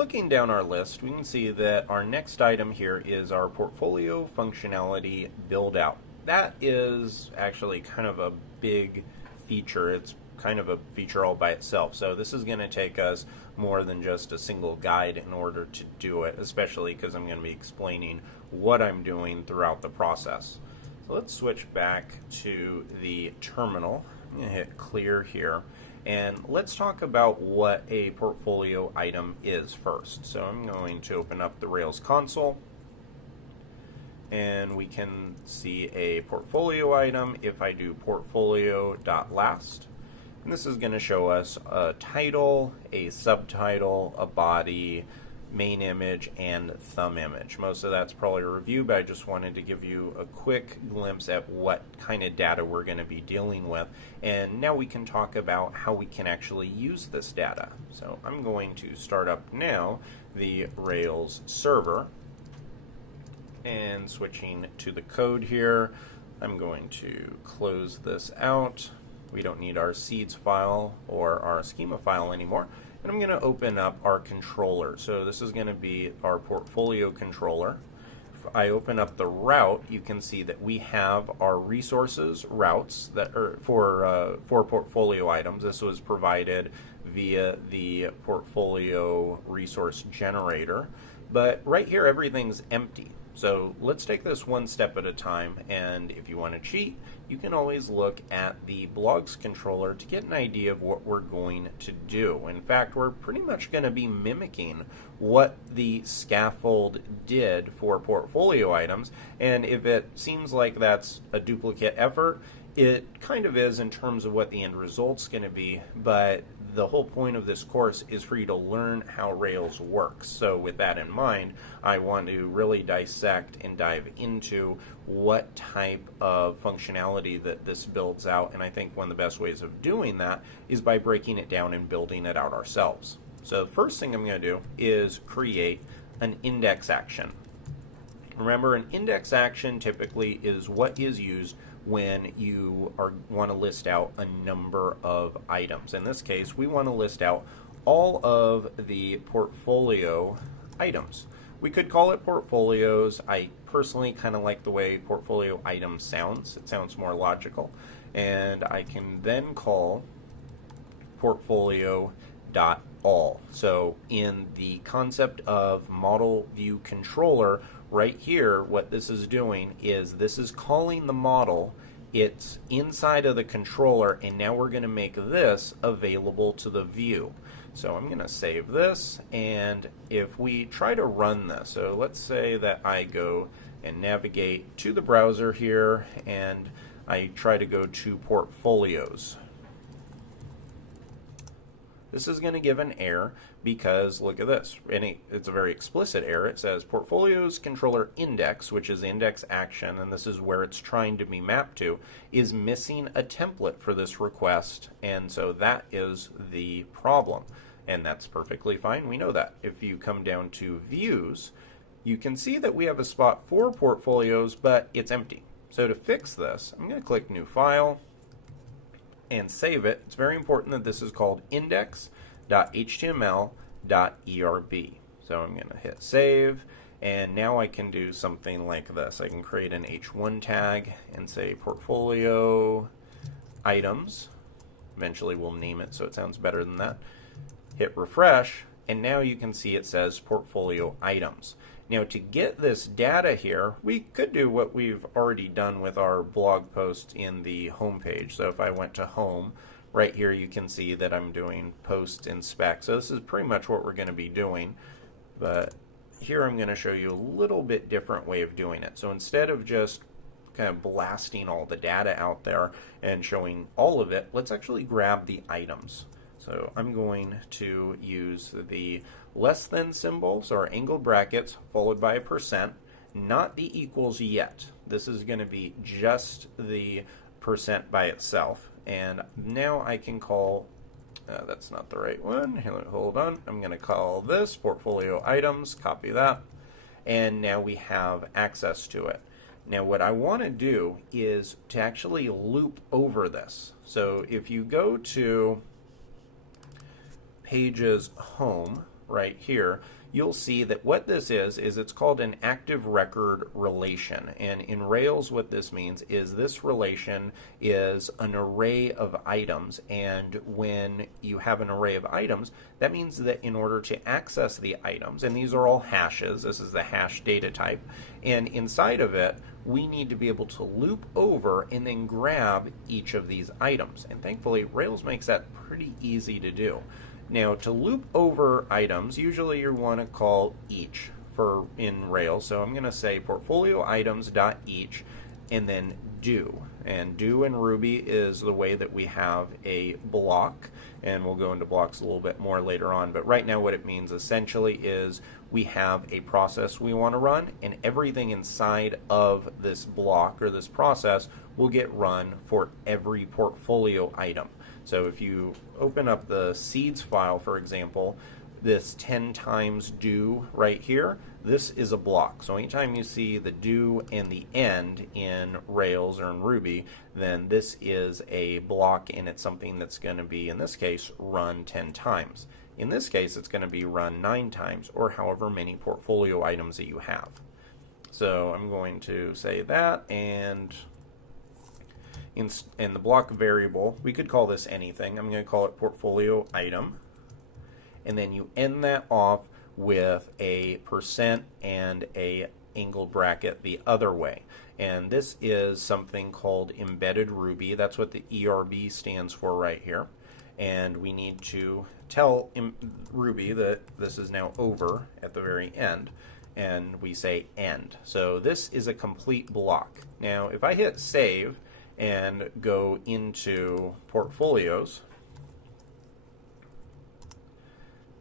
looking down our list, we can see that our next item here is our portfolio functionality build out. That is actually kind of a big feature. It's kind of a feature all by itself. So this is going to take us more than just a single guide in order to do it, especially because I'm going to be explaining what I'm doing throughout the process. So let's switch back to the terminal. I'm going to hit clear here. And let's talk about what a portfolio item is first. So I'm going to open up the Rails console, and we can see a portfolio item if I do portfolio.last. And this is going to show us a title, a subtitle, a body, main image, and thumb image. Most of that's probably a review, but I just wanted to give you a quick glimpse at what kind of data we're going to be dealing with. And now we can talk about how we can actually use this data. So I'm going to start up now the Rails server, and switching to the code here, I'm going to close this out. We don't need our seeds file or our schema file anymore. And I'm going to open up our controller. So this is going to be our portfolio controller. If I open up the route, you can see that we have our resources routes that are for portfolio items. This was provided via the portfolio resource generator. But right here, everything's empty. So let's take this one step at a time, and if you want to cheat, you can always look at the blogs controller to get an idea of what we're going to do. In fact, we're pretty much going to be mimicking what the scaffold did for portfolio items, and if it seems like that's a duplicate effort, it kind of is in terms of what the end result's going to be, but the whole point of this course is for you to learn how Rails works. So with that in mind, I want to really dissect and dive into what type of functionality that this builds out, and I think one of the best ways of doing that is by breaking it down and building it out ourselves. So the first thing I'm going to do is create an index action. Remember, an index action typically is what is used when you want to list out a number of items. In this case, we want to list out all of the portfolio items. We could call it portfolios. I personally kind of like the way portfolio item sounds. It sounds more logical. And I can then call portfolio.all. So in the concept of model view controller, right here, what this is doing is this is calling the model. It's inside of the controller, and now we're going to make this available to the view. So I'm going to save this, and if we try to run this, so let's say that I go and navigate to the browser here, and I try to go to portfolios. This is going to give an error because look at this, and it's a very explicit error. It says portfolios controller index, which is the index action, and this is where it's trying to be mapped to, is missing a template for this request, and so that is the problem. And that's perfectly fine, we know that. If you come down to views, you can see that we have a spot for portfolios, but it's empty. So to fix this, I'm going to click new file and save it. It's very important that this is called index.html.erb. So I'm going to hit save, and now I can do something like this. I can create an h1 tag and say portfolio items. Eventually we'll name it so it sounds better than that. Hit refresh, and now you can see it says portfolio items. Now to get this data here, we could do what we've already done with our blog post in the home page. So if I went to home, right here you can see that I'm doing post and spec. So this is pretty much what we're going to be doing, but here I'm going to show you a little bit different way of doing it. So instead of just kind of blasting all the data out there and showing all of it, let's actually grab the items. So I'm going to use the less than symbols or angled brackets followed by a %, not the equals yet. This is going to be just the % by itself. And now I can call, that's not the right one, hold on, I'm going to call this portfolio items, copy that, and now we have access to it. Now what I want to do is to actually loop over this. So if you go to Pages Home right here, you'll see that what this is it's called an active record relation. And in Rails, what this means is this relation is an array of items. And when you have an array of items, that means that in order to access the items, and these are all hashes, this is the hash data type, and inside of it, we need to be able to loop over and then grab each of these items. And thankfully, Rails makes that pretty easy to do. Now, to loop over items, usually you want to call each for in Rails. So I'm going to say portfolio items.each and then do. And do in Ruby is the way that we have a block, and we'll go into blocks a little bit more later on. But right now what it means essentially is we have a process we want to run, and everything inside of this block or this process will get run for every portfolio item. So if you open up the seeds file, for example, this 10 times do right here, this is a block. So anytime you see the do and the end in Rails or in Ruby, then this is a block, and it's something that's going to be, in this case, run 10 times. In this case, it's going to be run 9 times, or however many portfolio items that you have. So I'm going to say that, and in the block variable, we could call this anything. I'm going to call it portfolio item. And then you end that off with a percent and a angled bracket the other way. And this is something called embedded Ruby. That's what the ERB stands for right here. And we need to tell Ruby that this is now over at the very end. And we say end. So this is a complete block. Now, if I hit save and go into portfolios,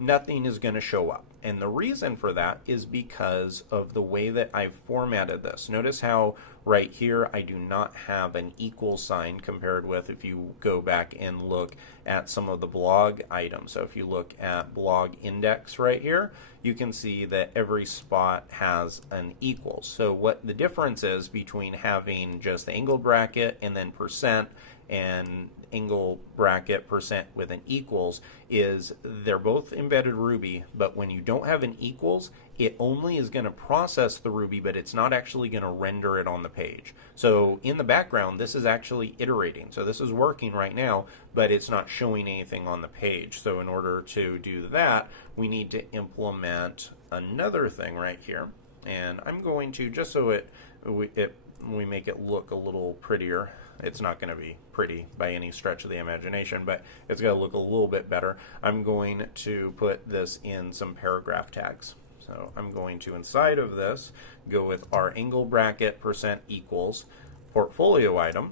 nothing is going to show up. And the reason for that is because of the way that I've formatted this. Notice how right here I do not have an equal sign compared with if you go back and look at some of the blog items. So if you look at blog index right here, you can see that every spot has an equals. So what the difference is between having just the angle bracket and then percent and angle bracket percent with an equals is they're both embedded Ruby, but when you don't have an equals, it only is going to process the Ruby, but it's not actually going to render it on the page. So in the background, this is actually iterating. So this is working right now, but it's not showing anything on the page. So in order to do that, we need to implement another thing right here. And I'm going to, just so we make it look a little prettier. It's not going to be pretty by any stretch of the imagination, but it's going to look a little bit better. I'm going to put this in some paragraph tags. So I'm going to, inside of this, go with our angle bracket percent equals portfolio item.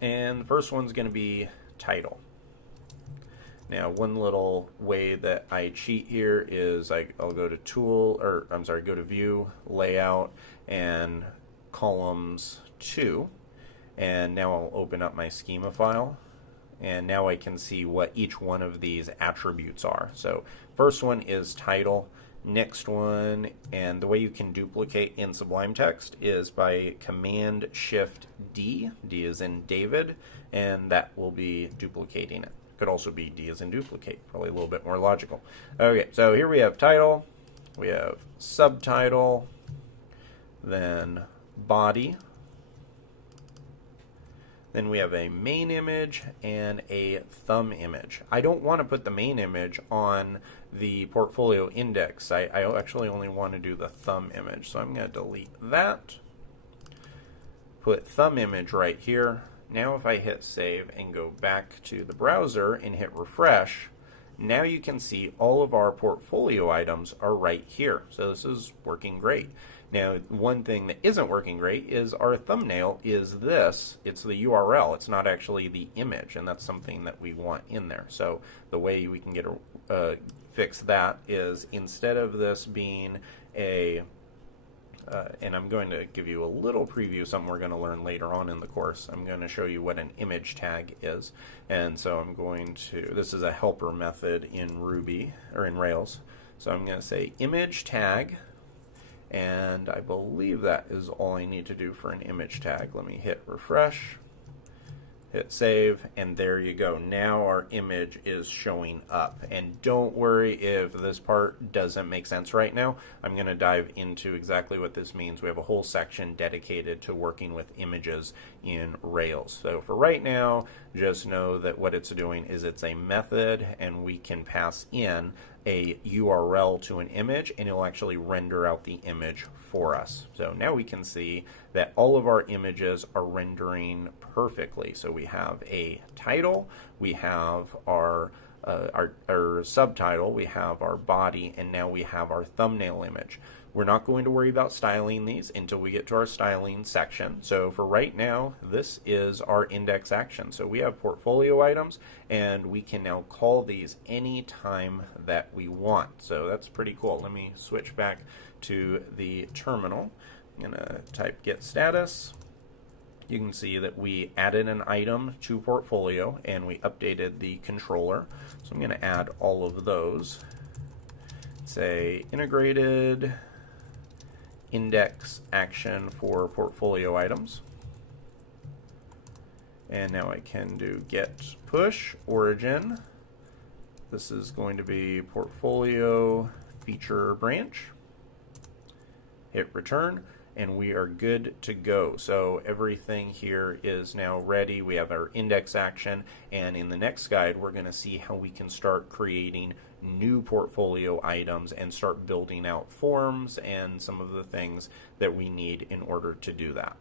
And the first one's going to be title. Now, one little way that I cheat here is I'll go to go to View, Layout, and Columns 2. And now I'll open up my schema file, and now I can see what each one of these attributes are. So first one is title, next one, and the way you can duplicate in Sublime Text is by Command Shift D, D as in David, and that will be duplicating it. Could also be D as in duplicate, probably a little bit more logical. Okay, so here we have title, we have subtitle, then body. Then we have a main image and a thumb image. I don't want to put the main image on the portfolio index. I actually only want to do the thumb image. So I'm going to delete that. Put thumb image right here. Now if I hit save and go back to the browser and hit refresh, now you can see all of our portfolio items are right here. So this is working great. Now, one thing that isn't working great is our thumbnail is this. It's the URL. It's not actually the image, and that's something that we want in there. So the way we can fix that is instead of this being a and I'm going to give you a little preview, something we're going to learn later on in the course. I'm going to show you what an image tag is. And so I'm going to, this is a helper method in Ruby, or in Rails. So I'm going to say image tag, and I believe that is all I need to do for an image tag. Let me hit refresh, Hit save, and there you go. Now our image is showing up. And don't worry if this part doesn't make sense right now. I'm going to dive into exactly what this means. We have a whole section dedicated to working with images in Rails. So for right now, just know that what it's doing is it's a method, and we can pass in a URL to an image, and it'll actually render out the image for us. So now we can see that all of our images are rendering perfectly. So we have a title, we have our subtitle, we have our body, and now we have our thumbnail image. We're not going to worry about styling these until we get to our styling section. So for right now, this is our index action. So we have portfolio items, and we can now call these any time that we want. So that's pretty cool. Let me switch back to the terminal. I'm going to type get status. You can see that we added an item to portfolio, and we updated the controller. So I'm going to add all of those. Say integrated index action for portfolio items. And now I can do get push origin. This is going to be portfolio feature branch. Hit return, and we are good to go. So everything here is now ready. We have our index action, and in the next guide we're going to see how we can start creating new portfolio items and start building out forms and some of the things that we need in order to do that.